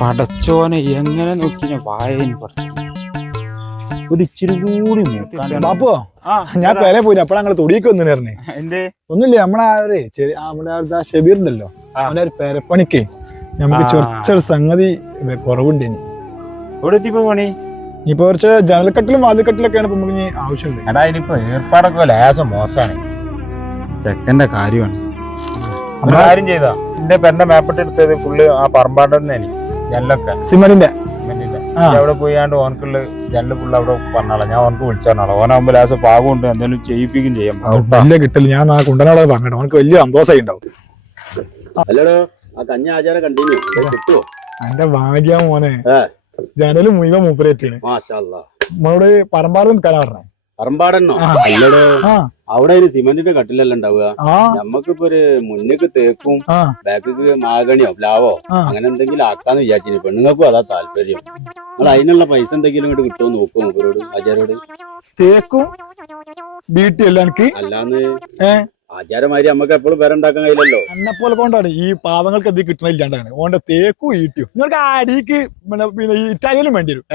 പടച്ചോനെ എങ്ങനെ നോക്കിനെ വായന കുറച്ച് ഒരു ഇച്ചിരി കൂടി ബാപ്പോ ഞാൻ പേരെ പോയി അപ്പഴാ അങ്ങനെ തൊടിയൊക്കെ ഒന്നു പറഞ്ഞേ എന്റെ ഒന്നുമില്ല നമ്മളെ ആ ഒരു ചെറിയ ആ നമ്മുടെ ആ ഷബീർ ഉണ്ടല്ലോ. അവന്റെ ഒരു പേരപ്പണിക്ക് നമുക്ക് ചൊറച്ചൊരു സംഗതി കുറവുണ്ട് എവിടെ എത്തിപ്പോ പണി? ഇനിയിപ്പോ കുറച്ച് ജനൽക്കെട്ടിലും വാതിൽക്കെട്ടിലൊക്കെയാണ് ഇപ്പൊ നമുക്ക് ഇനി ആവശ്യമുണ്ട് എടാ ഇനിയിപ്പോ ഏർപ്പാടൊക്കെ ലേശം മോശമാണ്. ചെക്കന്റെ കാര്യമാണ്. കാര്യം ചെയ്താ. എന്റെ പെരന്റെ മേപ്പിട്ട് എടുത്തത് ഫുള്ള് ആ പറമ്പാണ്ട് തന്നെയാണ്. ജനലൊക്കെ. സിമന്റിന്റെ? അവിടെ പോയാണ്ട് ഓനക്കുള്ള ജനൽ ഫുള്ള് അവിടെ പറഞ്ഞാളെ ഞാൻ ഓനക്ക് വിളിച്ചാണോ ഓനാകുമ്പോ ലാസ് പാകം ഉണ്ട് എന്തെങ്കിലും ചെയ്യിപ്പിക്കും ചെയ്യാം. വലിയ കിട്ടില്ല ഞാൻ ആ കുണ്ടനോട് പറഞ്ഞിട്ട് ഓനക്ക് വലിയ സന്തോഷമായി ഉണ്ടാവും എന്റെ ഭാഗ്യ മോനെ. ജനൽ മുഴുവൻ മൂപ്പരേറ്റാണ് നമ്മളോട് പറമ്പാട് നിൽക്കാനാ പറഞ്ഞേ. പറമ്പാടെന്നോ? ആ. അവിടെ ഒരു സിമെന്റിന്റെ കട്ടിലല്ല ഉണ്ടാവുക? നമ്മക്കിപ്പോ ഒരു മുന്നേക്ക് തേക്കും ബാക്കിക്ക് മാഗണിയോ പ്ലാവോ അങ്ങനെ എന്തെങ്കിലും ആക്കാന്ന് വിചാരിച്ചിന്. പെണ്ണുങ്ങൾക്കും അതാ താല്പര്യം. നിങ്ങൾ അതിനുള്ള പൈസ എന്തെങ്കിലും ഇങ്ങോട്ട് കിട്ടുമോ നോക്കും മൂപ്പരോട് ആചാരോട്. തേക്കും ബീട്ടി അല്ല എനിക്ക് അല്ലാന്ന് ആചാരമാരി നമ്മക്ക് നമുക്ക് എപ്പോഴും പേരെ ഉണ്ടാക്കാൻ കഴിയില്ലല്ലോ. എന്നെ പോലെ കൊണ്ടാണ് ഈ പാവങ്ങൾക്ക് എന്ത് കിട്ടണില്ലാണ്ടാണ്. ഓന്റെ തേക്കും ഈട്ടിയും നിങ്ങൾക്ക് അടിക്ക് പിന്നെ ഇറ്റാലിയനും വേണ്ടി വരും.